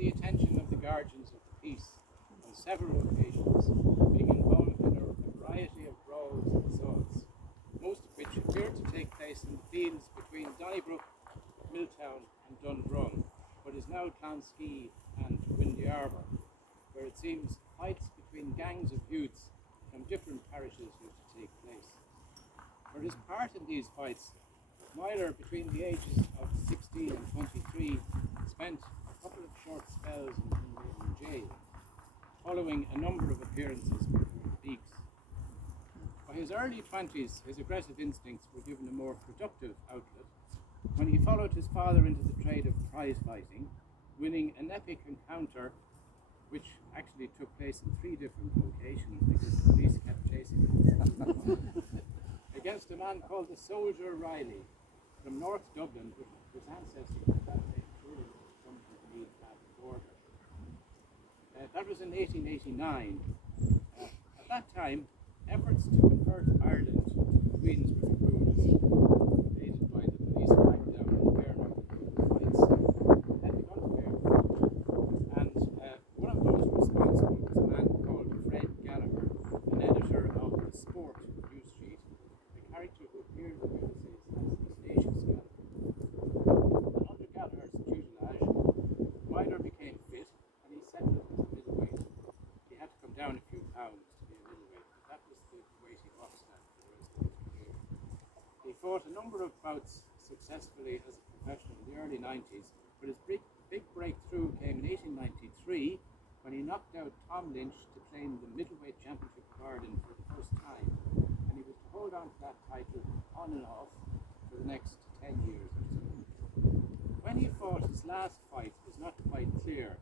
the attention of the guardians of the peace on several occasions, being involved in a variety of brawls and assaults, most of which appeared to take place in the fields between Donnybrook, Milltown and Dundrum, what is now Clonskee and Windy Arbour, where it seems fights between gangs of youths from different parishes were to take place. For his part in these fights, Myler, between the ages of 16 and 23, spent a couple of short spells in jail, following a number of appearances before the Deeks. By his early 20s, his aggressive instincts were given a more productive outlet when he followed his father into the trade of prize fighting, winning an epic encounter which actually took place in 3 different locations because the police kept chasing him, against a man called the Soldier Riley from North Dublin, whose ancestors had been from the border. That was in 1889. At that time, efforts to convert Ireland to the Queen's rule, aided by the police crackdown on fair number of fights, had begun to bear fruit. And one of those responsible was a man called Fred Gallagher, an editor of the Sport news sheet, a character who appeared in Ulysses as Ignatius Gallagher. And under Gallagher's tutelage, Myler became fit and he settled as a middleweight. He had to come down a few pounds to be a middleweight, but that was the weight he boxed at for the rest of his career. He fought a number of bouts successfully as a professional in the early 90s, but his big breakthrough came in 1893 when he knocked out Tom Lynch to claim the middleweight championship of Ireland for the first time, and he was to hold on to that title on and off for the next 10 years or so. When he fought his last fight is not quite clear.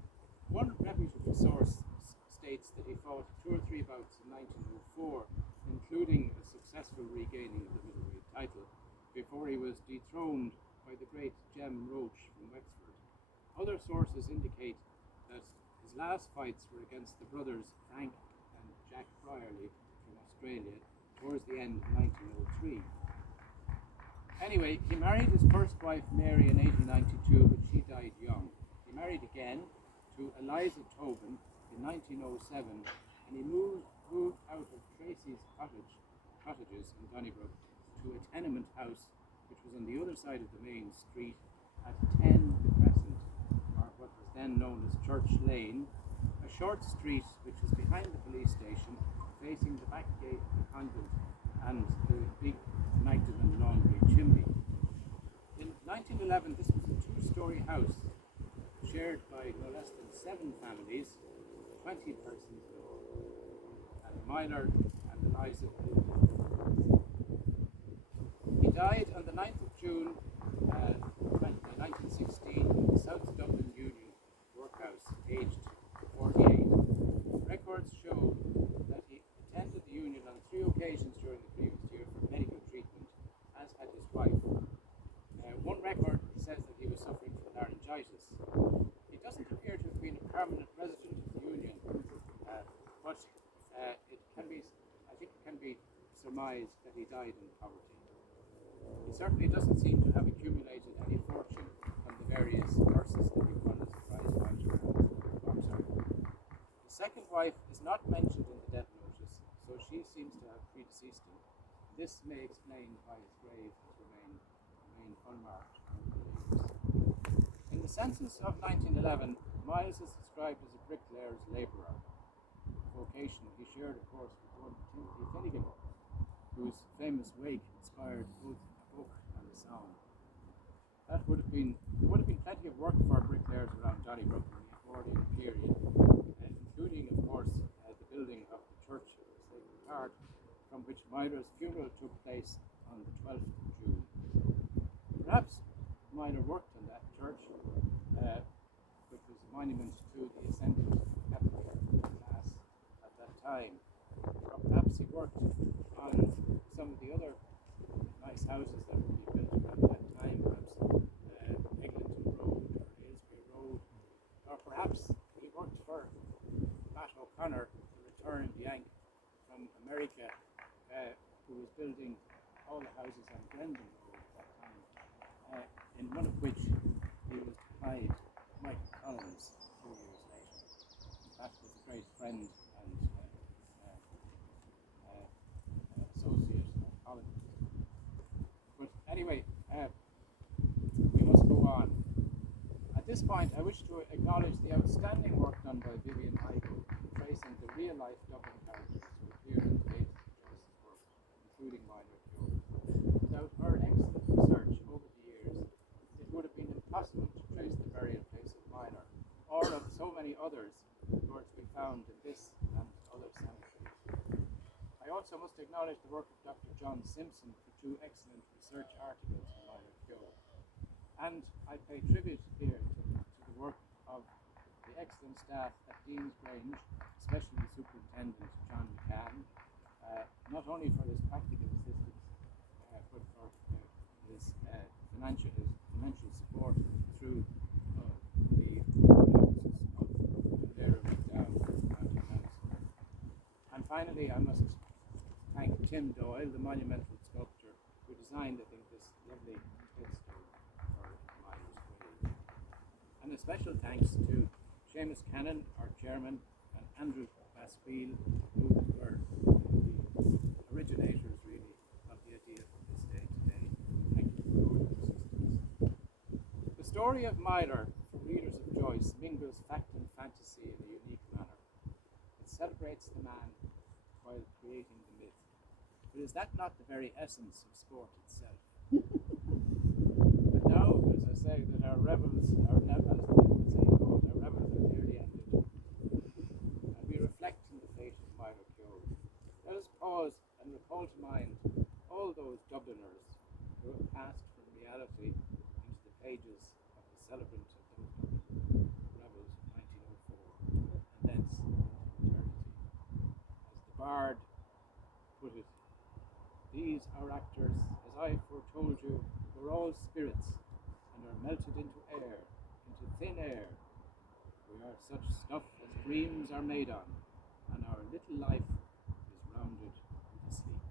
One reputable source states that he fought 2 or 3 bouts in 1904, including a successful regaining of the middleweight title, before he was dethroned by the great Jem Roach from Wexford. Other sources indicate that his last fights were against the brothers Frank and Jack Brierley from Australia towards the end of 1903. Anyway, he married his first wife Mary in 1892, but she died young. He married again to Eliza Tobin in 1907, and he moved out of Tracy's cottages in Donnybrook to a tenement house which was on the other side of the main street at 10 the Crescent, or what was then known as Church Lane, a short street which was behind the police station, facing the back gate of the convent and the big Magdalen laundry chimney. In 1911, this was a 2-story house shared by no less than 7 families, 20 persons in all, and Myler and Eliza. He died on the 9th of June 1916 in the South Dublin Union Workhouse, aged 48. Records show that he attended the Union on 3 occasions during the previous year for medical treatment, as had his wife. One record says that he was suffering from laryngitis. He doesn't appear to have been a permanent resident of the Union, but I think it can be surmised that he died in poverty. He certainly doesn't seem to have accumulated any fortune from the various horses that he won as a prize fighter and as a boxer. The second wife is not mentioned in the death notice, so she seems to have predeceased him. This may explain why his grave has remained unmarked over the years. In the census of 1911, Miles is described as a bricklayer's labourer, a vocation he shared, of course, with one Timothy Finnegan, whose famous wake inspired both a book and a song. There would have been plenty of work for bricklayers around Donnybrook in the Edwardian period, including, of course, the building of the Church of the Sacred Heart, from which Myler's funeral took place on the 12th of June. Perhaps Myler worked on that church, which was a monument to the Ascendant Catholic Mass at that time. Or perhaps he worked on some of the other nice houses that would be built around that time, perhaps Eglinton Road or Aylesbury Road, or perhaps he worked for Pat O'Connor, the returned Yank from America, who was building all the houses on Glendon Road at that time, in one of which he was to hide Michael Collins, who friend and associate colleague. But anyway, we must go on. At this point, I wish to acknowledge the outstanding work done by Vivian Keogh in tracing the real-life Dublin characters who appear in the dates of Joyce's work, including Myler. Without her excellent research over the years, it would have been impossible to trace the burial place of Myler, or of so many others who are to be found in this and other cemeteries. I also must acknowledge the work of Dr. John Simpson for 2 excellent research articles on Myler Keogh. And I pay tribute here to the work of the excellent staff at Dean's Grange, especially the Superintendent John McCann, not only for his practical assistance, but for his financial support through the offices of the Mayor of Down County Council. And finally, I must thank Tim Doyle, the monumental sculptor, who designed, I think, this lovely headstone for Myler's grave. And a special thanks to Seamus Cannon, our chairman, and Andrew Basquille, who were the originators, really, of the idea for this day today. Thank you for all your assistance. The story of Myler, for readers of Joyce, mingles fact and fantasy in a unique manner. It celebrates the man while creating the myth. But is that not the very essence of sport itself? And now, as I say, that our revels are nearly ended, and we reflect on the fate of Myler Keogh, let us pause and recall to mind all those Dubliners who have passed from reality into the pages of the celebrant of Dublin, Revels of 1904, and thence into eternity. As the bard put it, these our actors, as I foretold you, were all spirits, and are melted into air, into thin air. We are such stuff as dreams are made on, and our little life is rounded with sleep.